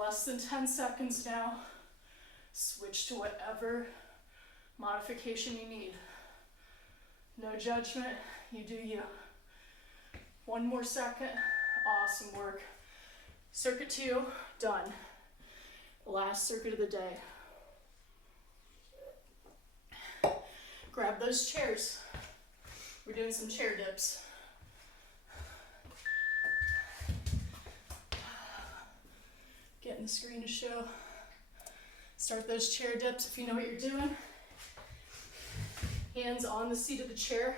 less than 10 seconds now. Switch to whatever modification you need. No judgment, you do you. One more second, awesome work. Circuit 2, done. Last circuit of the day. Grab those chairs. We're doing some chair dips. Getting the screen to show. Start those chair dips if you know what you're doing. Hands on the seat of the chair,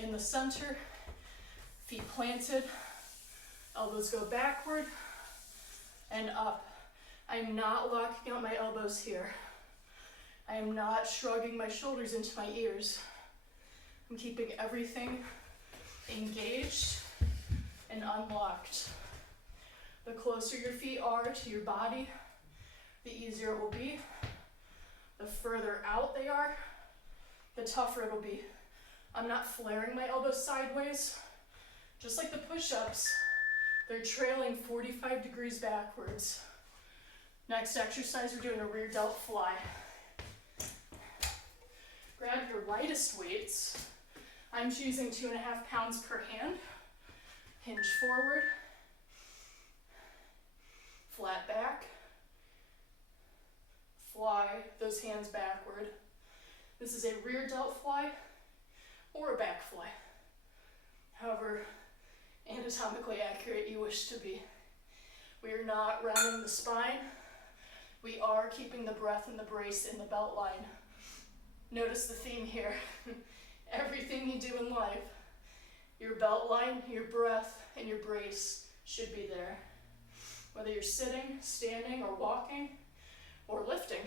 in the center, feet planted, elbows go backward and up. I'm not locking out my elbows here. I am not shrugging my shoulders into my ears. I'm keeping everything engaged and unlocked. The closer your feet are to your body, the easier it will be. The further out they are, the tougher it will be. I'm not flaring my elbows sideways. Just like the push-ups, they're trailing 45 degrees backwards. Next exercise, we're doing a rear delt fly. Grab your lightest weights. I'm choosing 2.5 pounds per hand. Hinge forward. Flat back. Fly those hands backward. This is a rear delt fly or a back fly. However anatomically accurate you wish to be. We are not rounding the spine. We are keeping the breath and the brace in the belt line. Notice the theme here. Everything you do in life, your belt line, your breath, and your brace should be there. Whether you're sitting, standing, or walking, or lifting.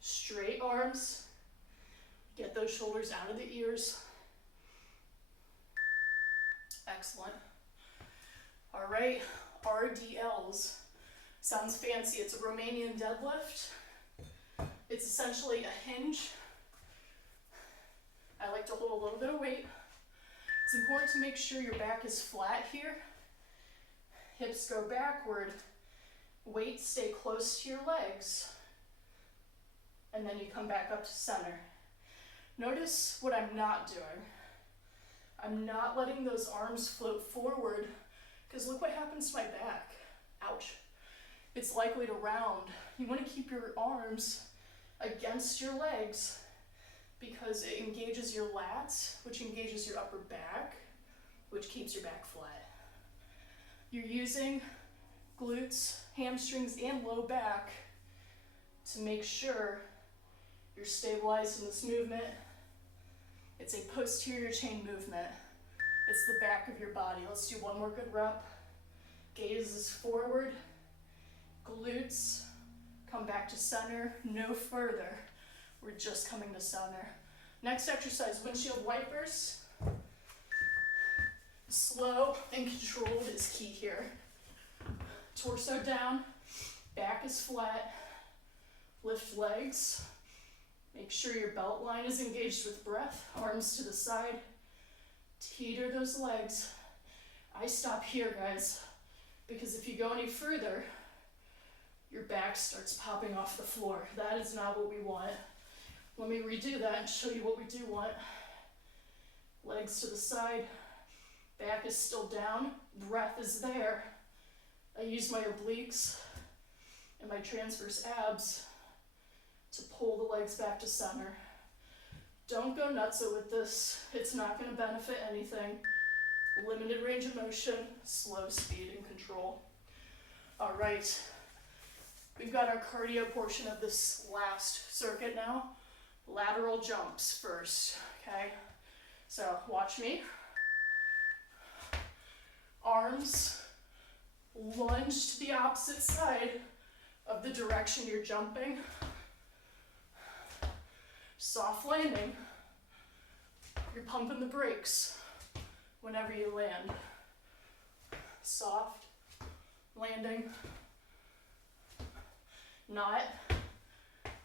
Straight arms. Get those shoulders out of the ears. Excellent. All right, RDLs. Sounds fancy. It's a Romanian deadlift. It's essentially a hinge. I like to hold a little bit of weight. It's important to make sure your back is flat here. Hips go backward. Weight stay close to your legs. And then you come back up to center. Notice what I'm not doing. I'm not letting those arms float forward, because look what happens to my back. Ouch. It's likely to round. You want to keep your arms against your legs because it engages your lats, which engages your upper back, which keeps your back flat. You're using glutes, hamstrings, and low back to make sure you're stabilized in this movement. It's a posterior chain movement. It's the back of your body. Let's do one more good rep. Gaze is forward. Glutes come back to center, no further. We're just coming to center. Next exercise, windshield wipers. Slow and controlled is key here. Torso down, back is flat. Lift legs. Make sure your belt line is engaged with breath. Arms to the side. Teeter those legs. I stop here, guys, because if you go any further, your back starts popping off the floor. That is not what we want. Let me redo that and show you what we do want. Legs to the side. Back is still down. Breath is there. I use my obliques and my transverse abs to pull the legs back to center. Don't go nutso with this. It's not going to benefit anything. Limited range of motion, slow speed and control. All right. We've got our cardio portion of this last circuit now. Lateral jumps first, okay? So watch me. Arms lunge to the opposite side of the direction you're jumping. Soft landing. You're pumping the brakes whenever you land. Soft landing. Not,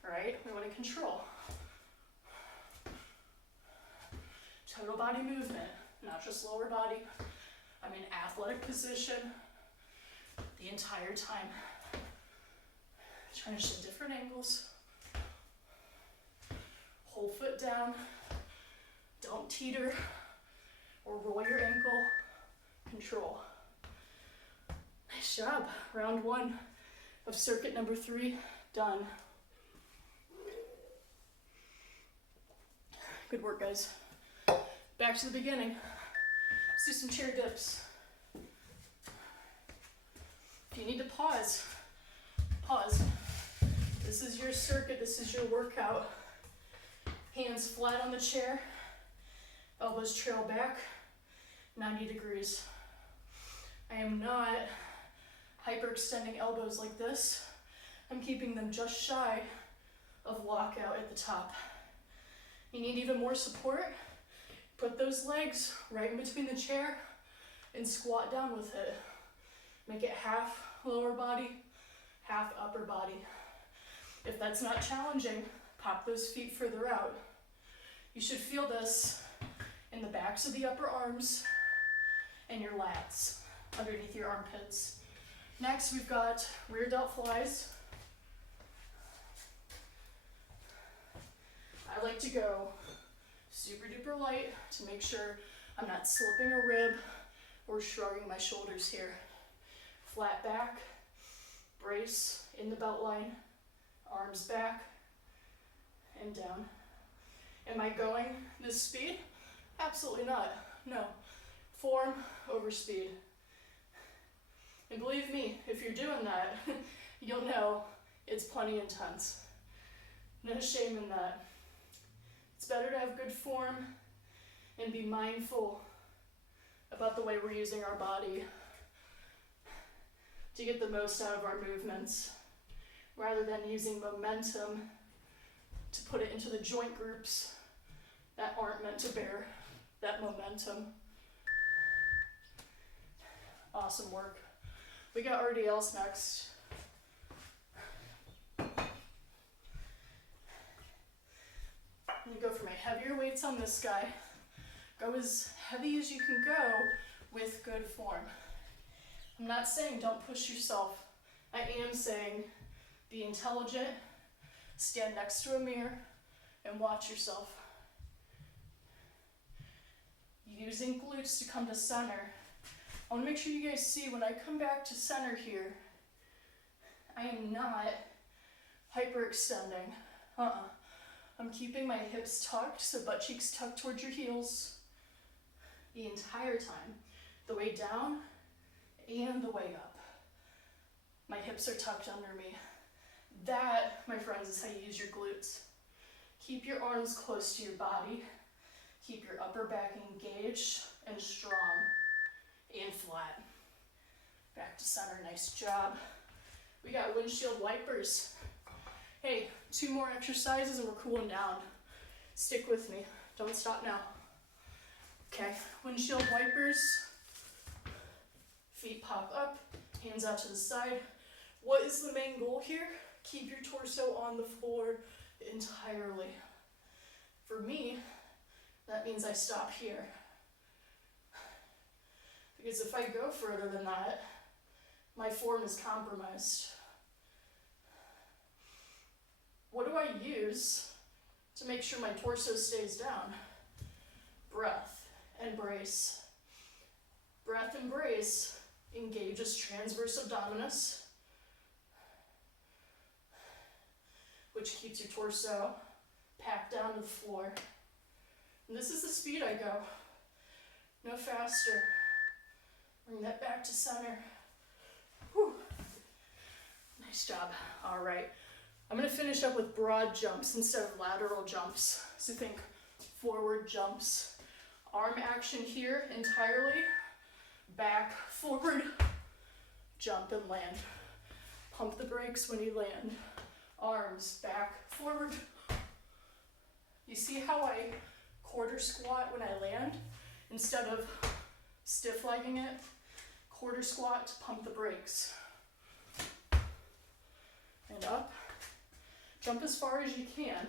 right? We want to control. Total body movement, not just lower body. I'm in athletic position. entire time. Trying to shift different angles. Whole foot down. Don't teeter or roll your ankle. Control. Nice job. Round 1 of circuit number 3 done. Good work, guys. Back to the beginning. Let's do some chair dips. If you need to pause, pause. This is your circuit, this is your workout. Hands flat on the chair, elbows trail back, 90 degrees. I am not hyperextending elbows like this. I'm keeping them just shy of lockout at the top. You need even more support? Put those legs right in between the chair and squat down with it. Make it half lower body, half upper body. If that's not challenging, pop those feet further out. You should feel this in the backs of the upper arms and your lats underneath your armpits. Next, we've got rear delt flies. I like to go super duper light to make sure I'm not slipping a rib or shrugging my shoulders here. Flat back, brace in the belt line, arms back and down. Am I going this speed? Absolutely not. No. Form over speed. And believe me, if you're doing that, you'll know it's plenty intense. No shame in that. It's better to have good form and be mindful about the way we're using our body to get the most out of our movements, rather than using momentum to put it into the joint groups that aren't meant to bear that momentum. Awesome work. We got RDLs next. I'm gonna go for my heavier weights on this guy. Go as heavy as you can go with good form. I'm not saying don't push yourself. I am saying be intelligent, stand next to a mirror, and watch yourself. Using glutes to come to center. I want to make sure you guys see when I come back to center here, I am not hyperextending. I'm keeping my hips tucked, so butt cheeks tucked towards your heels the entire time. The way down and the way up. My hips are tucked under me. That, my friends, is how you use your glutes. Keep your arms close to your body. Keep your upper back engaged and strong and flat. Back to center, nice job. We got windshield wipers. Hey, 2 more exercises and we're cooling down. Stick with me, don't stop now. Okay, windshield wipers. Feet pop up, hands out to the side. What is the main goal here? Keep your torso on the floor entirely. For me, that means I stop here. Because if I go further than that, my form is compromised. What do I use to make sure my torso stays down? Breath and brace. Breath and brace engages transverse abdominis, which keeps your torso packed down to the floor. And this is the speed I go. No faster. Bring that back to center. Whew. Nice job. All right. I'm going to finish up with broad jumps instead of lateral jumps. So think forward jumps. Arm action here entirely. Back, forward, jump and land. Pump the brakes when you land. Arms back, forward. You see how I quarter squat when I land instead of stiff legging it? Quarter squat to pump the brakes. And up. Jump as far as you can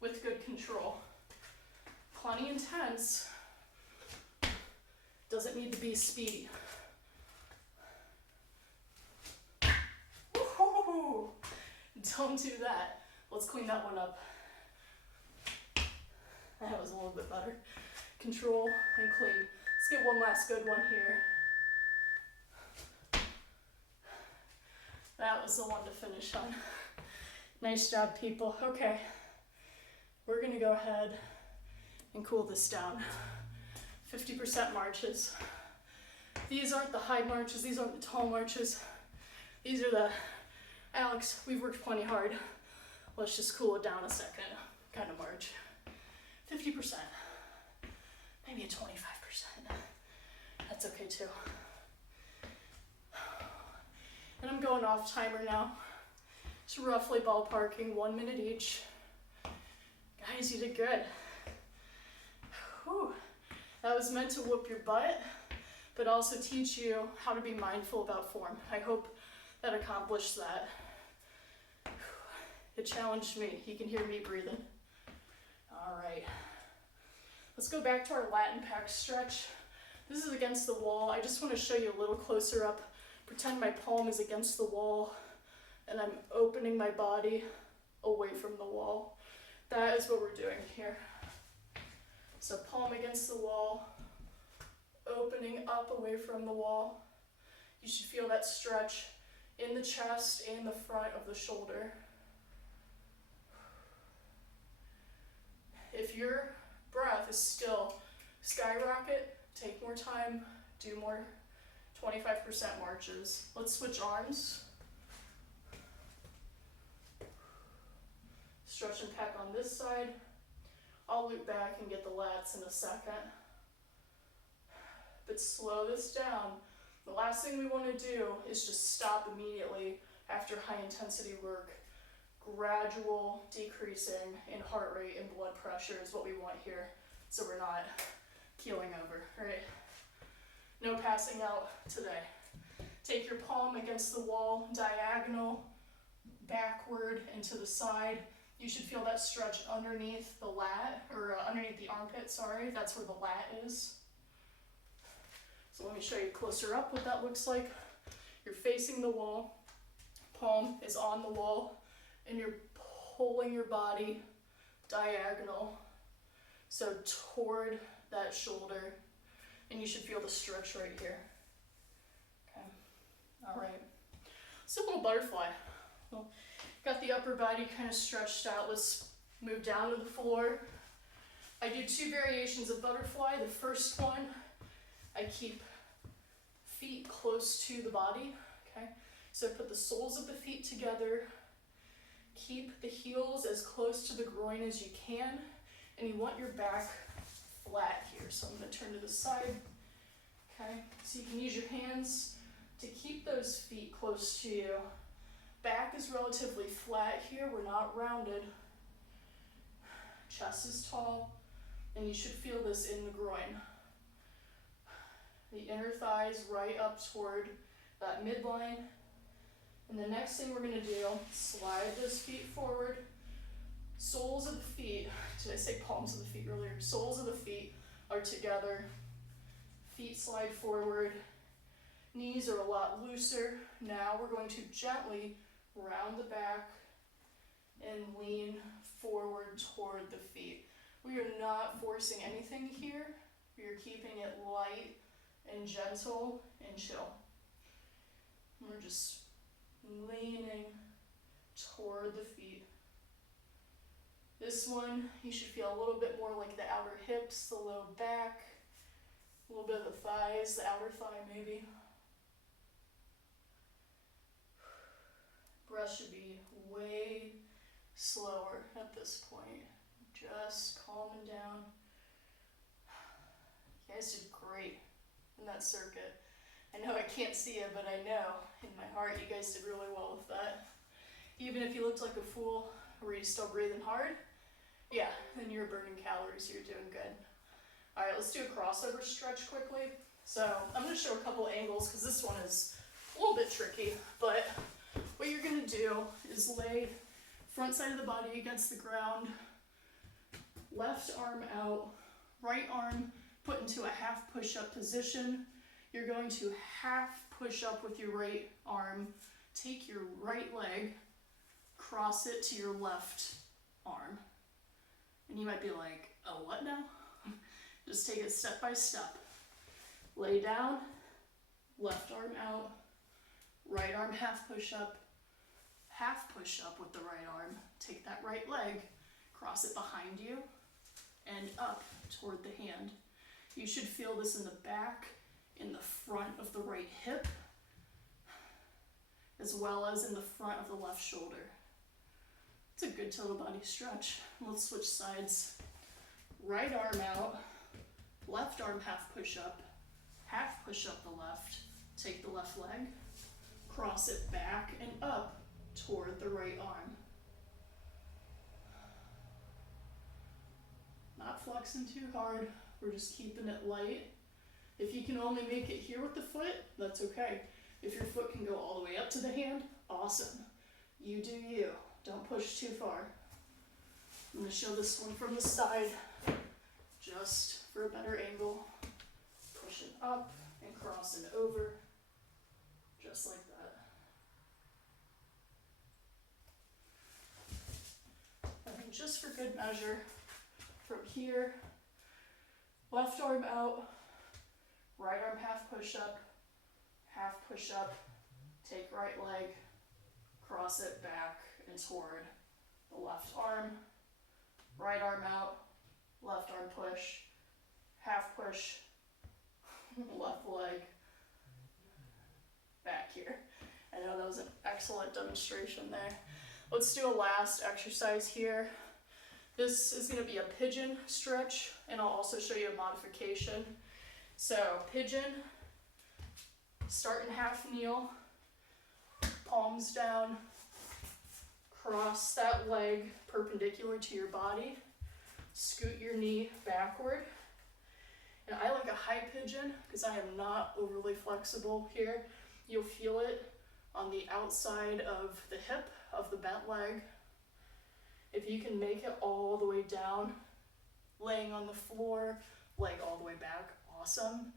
with good control. Plenty intense. Doesn't need to be speedy. Don't do that. Let's clean that one up. That was a little bit better. Control and clean. Let's get one last good one here. That was the one to finish on. Nice job, people. Okay, we're gonna go ahead and cool this down. 50% marches. These aren't the high marches, these aren't the tall marches. These are the, Alex, we've worked plenty hard. Let's just cool it down a second kind of march. 50%, maybe a 25%. That's okay too. And I'm going off timer now. It's roughly ballparking 1 minute each. Guys, you did good. Whew. That was meant to whoop your butt, but also teach you how to be mindful about form. I hope that accomplished that. It challenged me. You can hear me breathing. All right. Let's go back to our Latin pack stretch. This is against the wall. I just want to show you a little closer up. Pretend my palm is against the wall and I'm opening my body away from the wall. That is what we're doing here. So palm against the wall, opening up away from the wall. You should feel that stretch in the chest and the front of the shoulder. If your breath is still skyrocket, take more time, do more 25% marches. Let's switch arms. Stretch and pack on this side. I'll loop back and get the lats in a second. But slow this down. The last thing we want to do is just stop immediately after high intensity work. Gradual decreasing in heart rate and blood pressure is what we want here, so we're not keeling over, right? No passing out today. Take your palm against the wall, diagonal, backward and to the side. You should feel that stretch underneath the lat, or underneath the armpit, sorry. That's where the lat is. So let me show you closer up what that looks like. You're facing the wall, palm is on the wall, and you're pulling your body diagonal, so toward that shoulder, and you should feel the stretch right here. Okay, all right. So a little butterfly. Well, got the upper body kind of stretched out. Let's move down to the floor. I do 2 variations of butterfly. The first one, I keep feet close to the body, okay? So put the soles of the feet together, keep the heels as close to the groin as you can, and you want your back flat here. So I'm gonna turn to the side, okay? So you can use your hands to keep those feet close to you. Back is relatively flat here, we're not rounded. Chest is tall, and you should feel this in the groin. The inner thighs right up toward that midline. And the next thing we're gonna do, slide those feet forward. Soles of the feet, did I say palms of the feet earlier? Soles of the feet are together. Feet slide forward. Knees are a lot looser. Now we're going to gently round the back and lean forward toward the feet. We are not forcing anything here. We are keeping it light and gentle and chill. And we're just leaning toward the feet. This one, you should feel a little bit more like the outer hips, the low back, a little bit of the thighs, the outer thigh maybe. Breath should be way slower at this point. Just calming down. You guys did great in that circuit. I know I can't see it, but I know in my heart you guys did really well with that. Even if you looked like a fool, were you still breathing hard? Yeah, then you're burning calories, you're doing good. All right, let's do a crossover stretch quickly. So I'm gonna show a couple angles because this one is a little bit tricky, but what you're gonna do is lay front side of the body against the ground, left arm out, right arm put into a half push-up position. You're going to half push up with your right arm. Take your right leg, cross it to your left arm. And you might be like, oh, what now? Just take it step by step. Lay down, left arm out, right arm half push up with the right arm. Take that right leg, cross it behind you, and up toward the hand. You should feel this in the back, in the front of the right hip, as well as in the front of the left shoulder. It's a good total body stretch. Let's switch sides. Right arm out, left arm half push up the left. Take the left leg, cross it back and up toward the right arm. Not flexing too hard, we're just keeping it light. If you can only make it here with the foot, that's okay. If your foot can go all the way up to the hand, awesome. You do you, don't push too far. I'm gonna show this one from the side, just for a better angle. Pushing up and crossing over, just like that. And just for good measure, from here, left arm out, right arm half push up, take right leg, cross it back and toward the left arm, right arm out, left arm push, half push, left leg, back here. I know that was an excellent demonstration there. Let's do a last exercise here. This is going to be a pigeon stretch, and I'll also show you a modification. So pigeon, start in half kneel, palms down, cross that leg perpendicular to your body, scoot your knee backward. And I like a high pigeon because I am not overly flexible here. You'll feel it on the outside of the hip of the bent leg. If you can make it all the way down, laying on the floor, leg all the way back, awesome.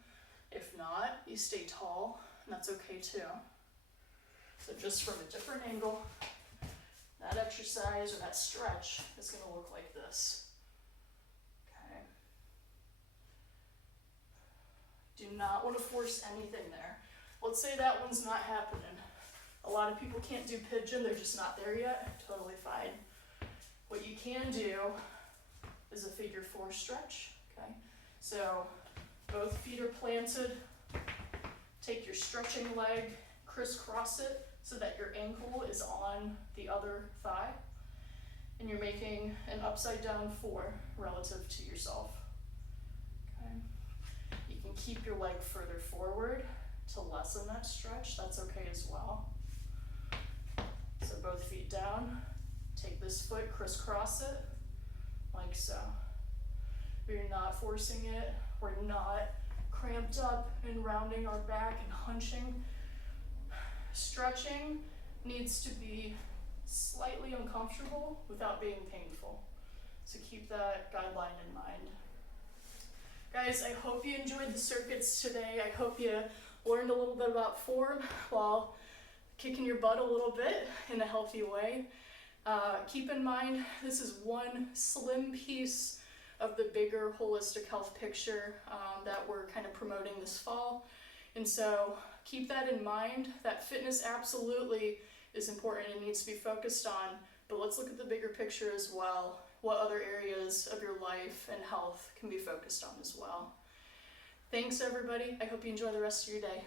If not, you stay tall, and that's okay too. So just from a different angle, that exercise or that stretch is going to look like this. Okay. Do not want to force anything there. Let's say that one's not happening. A lot of people can't do pigeon, they're just not there yet. Totally fine. What you can do is a figure four stretch, okay? So both feet are planted. Take your stretching leg, crisscross it so that your ankle is on the other thigh. And you're making an upside down four relative to yourself, okay? You can keep your leg further forward to lessen that stretch, that's okay as well. So both feet down, take this foot, crisscross it, like so. We're not forcing it, we're not cramped up and rounding our back and hunching. Stretching needs to be slightly uncomfortable without being painful. So keep that guideline in mind. Guys, I hope you enjoyed the circuits today. I hope you learned a little bit about form while kicking your butt a little bit in a healthy way. Keep in mind, this is one slim piece of the bigger holistic health picture that we're kind of promoting this fall. And so keep that in mind, that fitness absolutely is important and needs to be focused on, but let's look at the bigger picture as well. What other areas of your life and health can be focused on as well. Thanks everybody, I hope you enjoy the rest of your day.